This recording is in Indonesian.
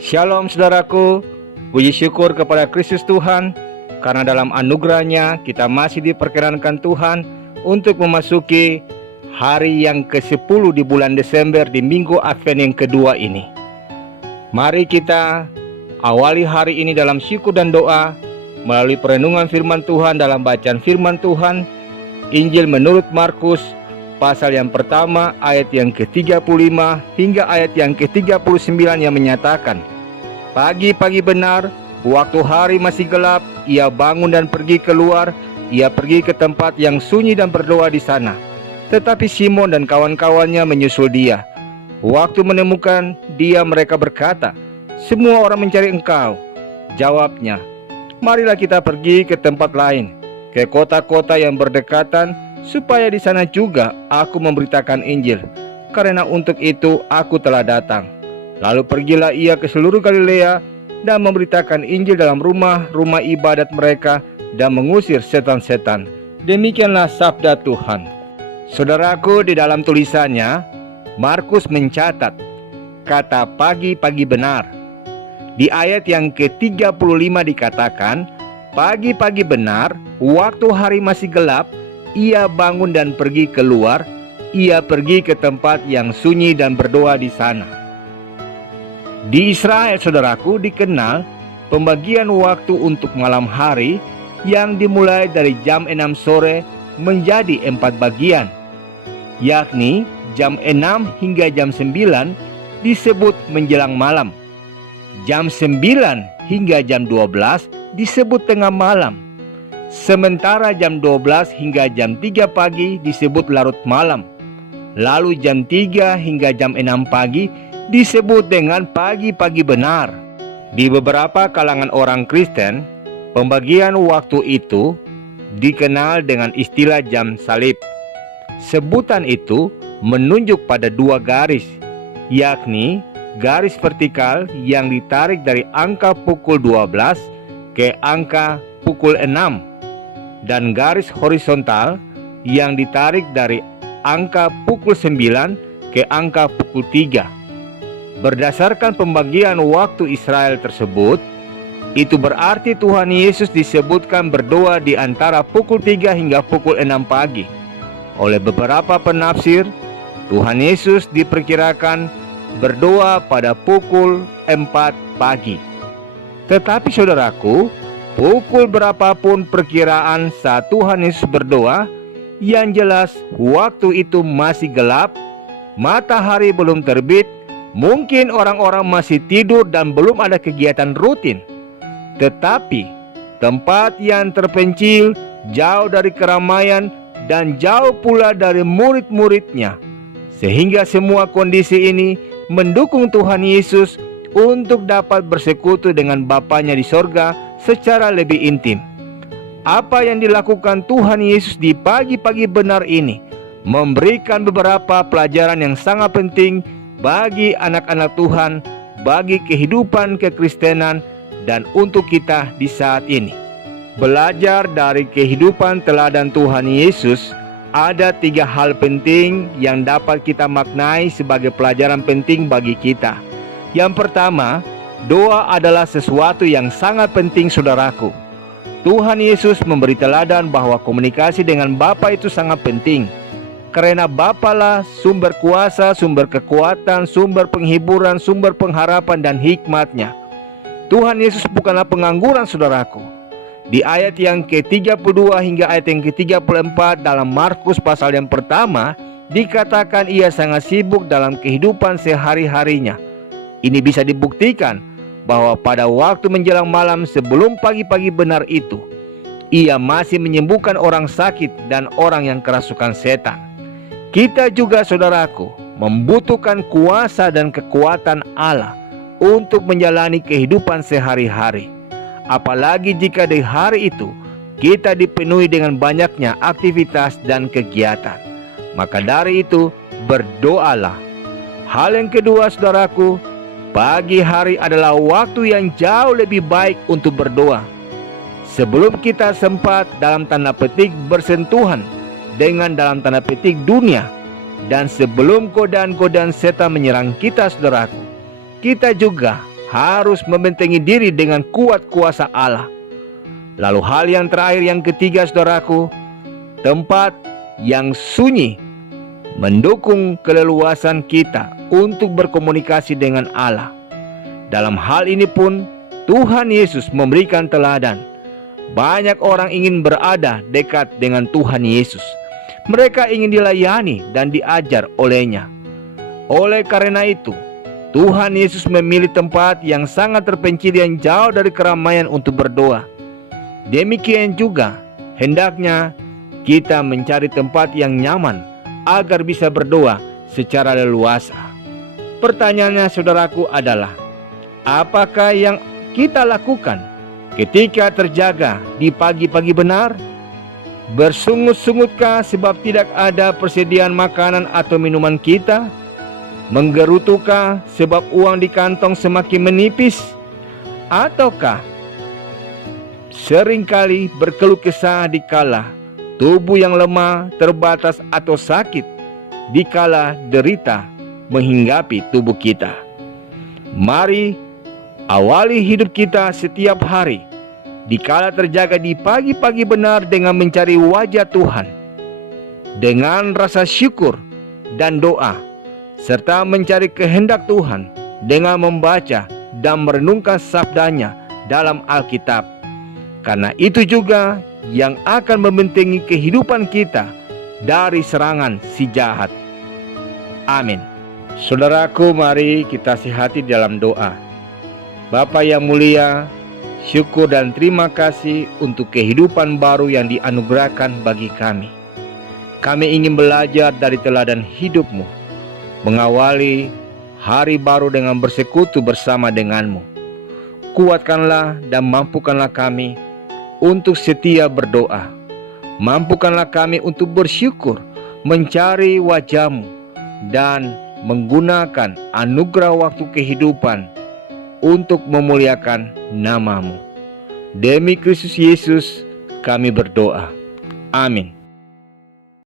Shalom saudaraku, puji syukur kepada Kristus Tuhan, karena dalam anugerahnya kita masih diperkenankan Tuhan untuk memasuki hari yang ke-10 di bulan Desember di minggu Advent yang kedua ini. Mari kita awali hari ini dalam syukur dan doa melalui perenungan firman Tuhan dalam bacaan firman Tuhan Injil menurut Markus pasal yang pertama ayat yang ke-35 hingga ayat yang ke-39 yang menyatakan, pagi-pagi benar, waktu hari masih gelap, ia bangun dan pergi keluar. Ia pergi ke tempat yang sunyi dan berdoa di sana. Tetapi Simon dan kawan-kawannya menyusul dia. Waktu menemukan dia, mereka berkata, semua orang mencari engkau. Jawabnya, marilah kita pergi ke tempat lain, ke kota-kota yang berdekatan, supaya di sana juga aku memberitakan Injil, karena untuk itu aku telah datang. Lalu pergilah ia ke seluruh Galilea dan memberitakan Injil dalam rumah-rumah ibadat mereka dan mengusir setan-setan. Demikianlah sabda Tuhan. Saudaraku, di dalam tulisannya Markus mencatat kata pagi-pagi benar. Di ayat yang ke-35 dikatakan, pagi-pagi benar, waktu hari masih gelap, ia bangun dan pergi keluar. Ia pergi ke tempat yang sunyi dan berdoa di sana. Di Israel, saudaraku, dikenal pembagian waktu untuk malam hari yang dimulai dari jam 6 sore menjadi 4 bagian, yakni jam 6 hingga jam 9 disebut menjelang malam, jam 9 hingga jam 12 disebut tengah malam, sementara jam 12 hingga jam 3 pagi disebut larut malam, lalu jam 3 hingga jam 6 pagi disebut dengan pagi-pagi benar. Di beberapa kalangan orang Kristen, pembagian waktu itu dikenal dengan istilah jam salib. Sebutan itu menunjuk pada dua garis, yakni garis vertikal yang ditarik dari angka pukul 12 ke angka pukul 6, dan garis horizontal yang ditarik dari angka pukul 9 ke angka pukul 3. Berdasarkan pembagian waktu Israel tersebut, itu berarti Tuhan Yesus disebutkan berdoa di antara pukul 3 hingga pukul 6 pagi. Oleh beberapa penafsir, Tuhan Yesus diperkirakan berdoa pada pukul 4 pagi. Tetapi saudaraku, pukul berapapun perkiraan saat Tuhan Yesus berdoa, yang jelas waktu itu masih gelap, matahari belum terbit, mungkin orang-orang masih tidur dan belum ada kegiatan rutin. Tetapi tempat yang terpencil, jauh dari keramaian dan jauh pula dari murid-muridnya, sehingga semua kondisi ini mendukung Tuhan Yesus untuk dapat bersekutu dengan Bapanya di sorga secara lebih intim. Apa yang dilakukan Tuhan Yesus di pagi-pagi benar ini memberikan beberapa pelajaran yang sangat penting bagi anak-anak Tuhan, bagi kehidupan kekristenan, dan untuk kita di saat ini. Belajar dari kehidupan teladan Tuhan Yesus, ada 3 hal penting yang dapat kita maknai sebagai pelajaran penting bagi kita. Yang pertama, doa adalah sesuatu yang sangat penting, saudaraku. Tuhan Yesus memberi teladan bahwa komunikasi dengan Bapa itu sangat penting, karena Bapalah sumber kuasa, sumber kekuatan, sumber penghiburan, sumber pengharapan dan hikmatnya. Tuhan Yesus bukanlah pengangguran, saudaraku. Di ayat yang ke-32 hingga ayat yang ke-34 dalam Markus pasal yang pertama, dikatakan ia sangat sibuk dalam kehidupan sehari-harinya. Ini bisa dibuktikan bahwa pada waktu menjelang malam sebelum pagi-pagi benar itu, ia masih menyembuhkan orang sakit dan orang yang kerasukan setan. Kita juga, saudaraku, membutuhkan kuasa dan kekuatan Allah untuk menjalani kehidupan sehari-hari. Apalagi jika di hari itu kita dipenuhi dengan banyaknya aktivitas dan kegiatan. Maka dari itu, berdoalah. Hal yang kedua, saudaraku, pagi hari adalah waktu yang jauh lebih baik untuk berdoa. Sebelum kita sempat dalam tanda petik bersentuhan dengan dalam tanda petik dunia, dan sebelum godaan-godaan setan menyerang kita, saudaraku, kita juga harus membentengi diri dengan kuat kuasa Allah. Lalu hal yang terakhir, yang ketiga saudaraku, tempat yang sunyi mendukung keleluasan kita untuk berkomunikasi dengan Allah. Dalam hal ini pun Tuhan Yesus memberikan teladan. Banyak orang ingin berada dekat dengan Tuhan Yesus. Mereka ingin dilayani dan diajar olehnya. Oleh karena itu, Tuhan Yesus memilih tempat yang sangat terpencil yang jauh dari keramaian untuk berdoa. Demikian juga, hendaknya kita mencari tempat yang nyaman agar bisa berdoa secara leluasa. Pertanyaannya saudaraku adalah, apakah yang kita lakukan ketika terjaga di pagi-pagi benar? Bersungut-sungutkah sebab tidak ada persediaan makanan atau minuman kita? Menggerutukah sebab uang di kantong semakin menipis? Ataukah seringkali berkeluh kesah dikala tubuh yang lemah, terbatas atau sakit, dikala derita menghinggapi tubuh kita? Mari awali hidup kita setiap hari dikala terjaga di pagi-pagi benar dengan mencari wajah Tuhan, dengan rasa syukur dan doa, serta mencari kehendak Tuhan dengan membaca dan merenungkan sabdanya dalam Alkitab. Karena itu juga yang akan membentengi kehidupan kita dari serangan si jahat. Amin. Saudaraku, mari kita sehati dalam doa. Bapa yang mulia, syukur dan terima kasih untuk kehidupan baru yang dianugerahkan bagi kami. Kami ingin belajar dari teladan hidup-Mu, mengawali hari baru dengan bersekutu bersama denganmu. Kuatkanlah dan mampukanlah kami untuk setia berdoa. Mampukanlah kami untuk bersyukur, mencari wajah-Mu, dan menggunakan anugerah waktu kehidupan untuk memuliakan nama-Mu. Demi Kristus Yesus kami berdoa. Amin.